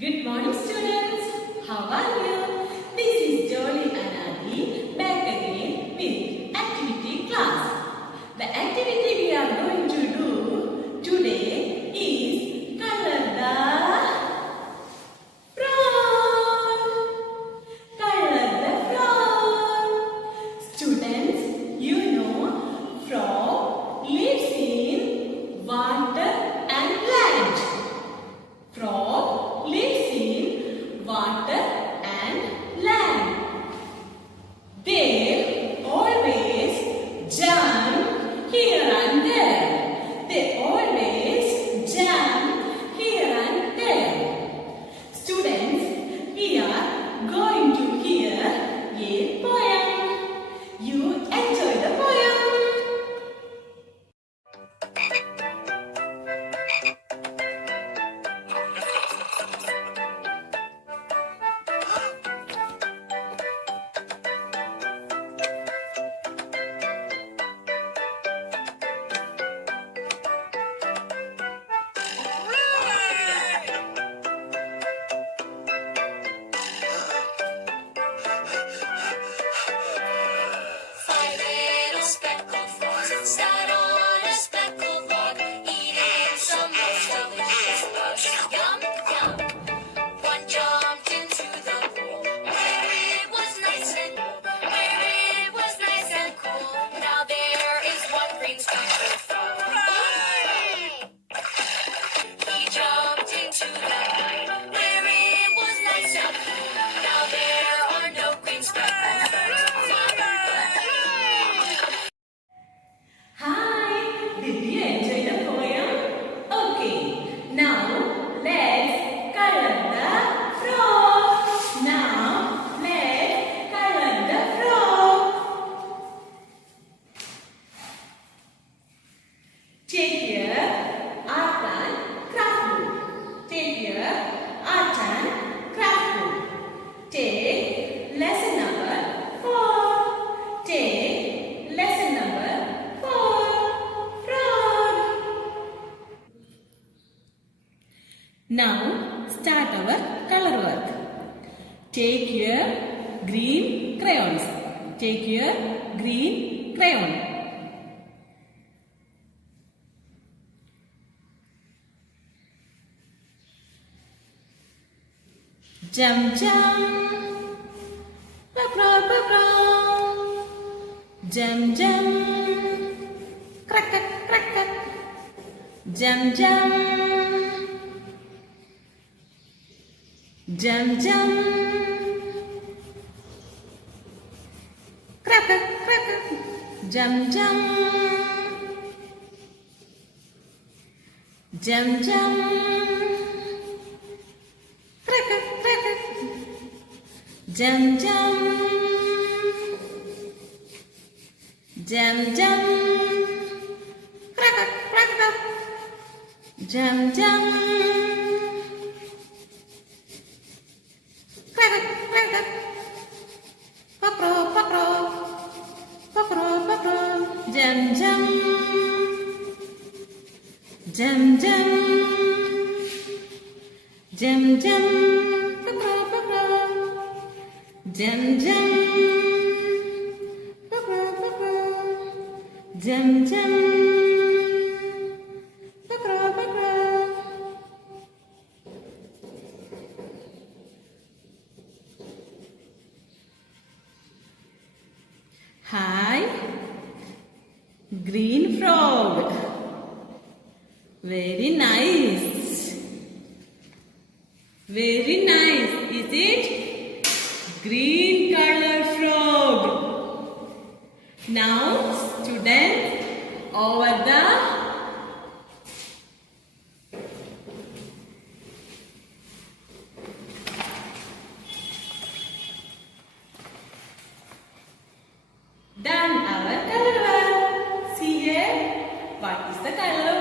Good morning, students. How are you? This is Jolly and Adi back again with activity class. The activity we are going to do today is color the frog. Color the frog. Students, you know frog lives in water and land. Frog lives in water and land. They always jump here and there. They always jump here and there. Students, we are going to hear a poem. You enjoy the poem. Five little speckled frogs sat on a speckled log, eating some most delicious bugs. Yum, yum. One jumped into the pool where it was nice and cool. Now there is one green speckled frog. He jumped into the night where it was nice and cool. Now there are no green speckled frogs. Hi, did you enjoy the poem? Okay, now let's color the frog. Now let's color the frog. Take here art and craft book. Take here art and craft book. Take lesson number 4. Take lesson number 4. Frog. Now start our color work. Take here green crayons. Take here green crayon. Jump, jump, papa, papa. Jump, jump, crack, crack, crack, crack. Jump, jump, jump, jump, crack, crack, crack, crack. Jump, jump, jump, jump. Jump, jump, jump, jump, crack, crack, crack. Jump, jump, crack, crack, crack. Pakro, pakro, pakro, pakro. Jump, jump, jump, jump, jump, jump, pakro, pakro. Jump, jump, pakro, pakro. Jump, jump, pakro, pakro. Hi, green frog. Very nice. Very nice, is it? Green color frog. Now, students, over the done our color work. See here, what is the color